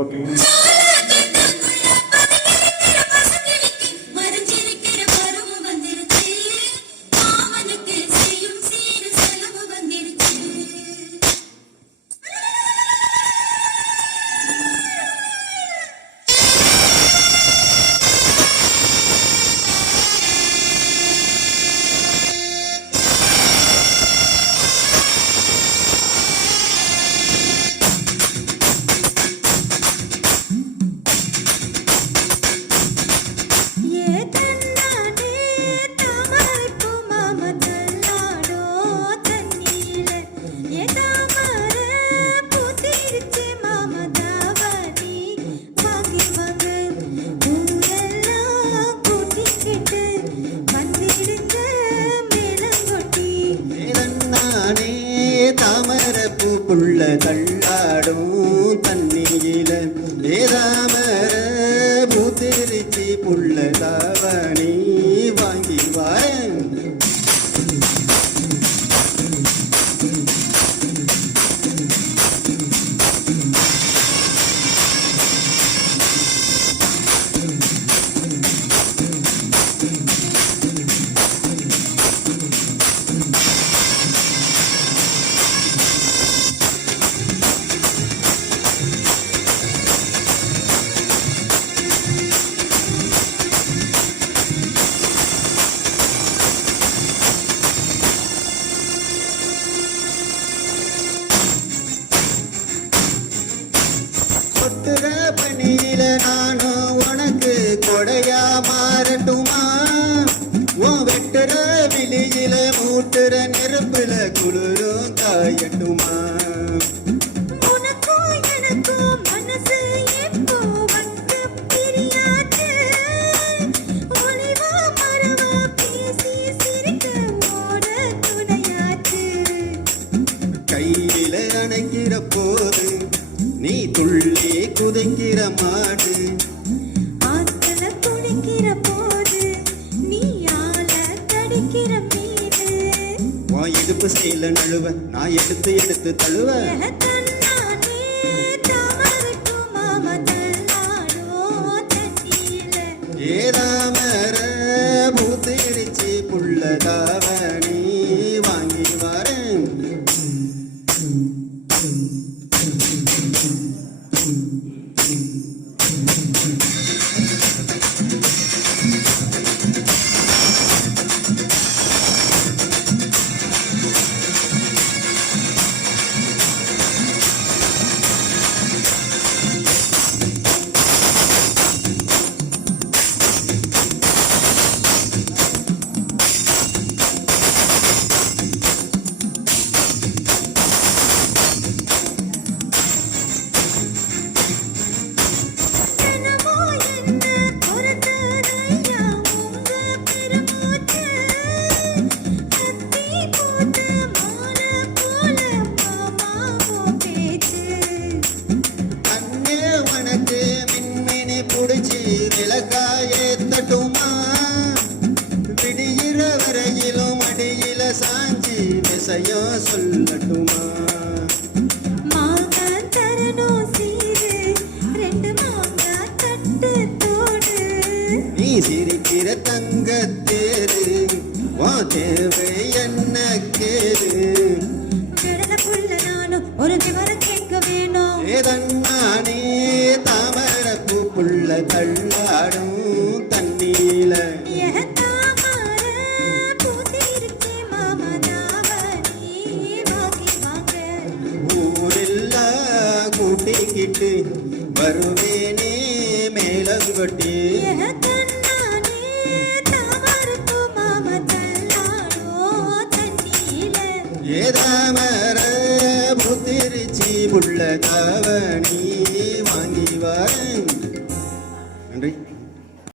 Okay. தாமரப்பூ புள்ள தள்ளாடும் தண்ணியில ஏதாமர பூத்திருச்சி புள்ள தாவணி வாங்கி வாரேன். பணியில நானும் உனக்கு கொடையா மாறட்டுமா? உன் வெட்டுற விழியில மூட்டுற நெருப்புல குளிரும் காயட்டுமா? கையில அணைக்கிற போது நீ துள்ளி குதிக்கிற மாடு, ஆத்துல குடிக்கிற போது நீ ஆள கடிக்கிற மீது. உன் இடுப்பு செய்யல நழுவ நான் எடுத்து எடுத்து தழுவ. ஏதாமர பூத்திருச்சி புள்ள தாவணி வாங்கி வரேன். புடிச்சு விளக்காயே தட்டுமா? விடியிற வரையிலும் அடியில சாஞ்சி விஷயம் சொல்லட்டுமா? நீ சிரிக்கிற தங்கத்தேரு உன் தேவை என்ன கேடு? ஒரு விவரம் கேட்க வேணும். ஏதன்னானே தாமரப்பூ புள்ள தள்ளாடும் தண்ணீல ஊரெல்லாம் கூட்டிக்கிட்டு வருவேனே மேலங்கொட்டி. ஏதாமர பூத்திருச்சி புள்ள தாவணி வாங்கி வரேன். நன்றி.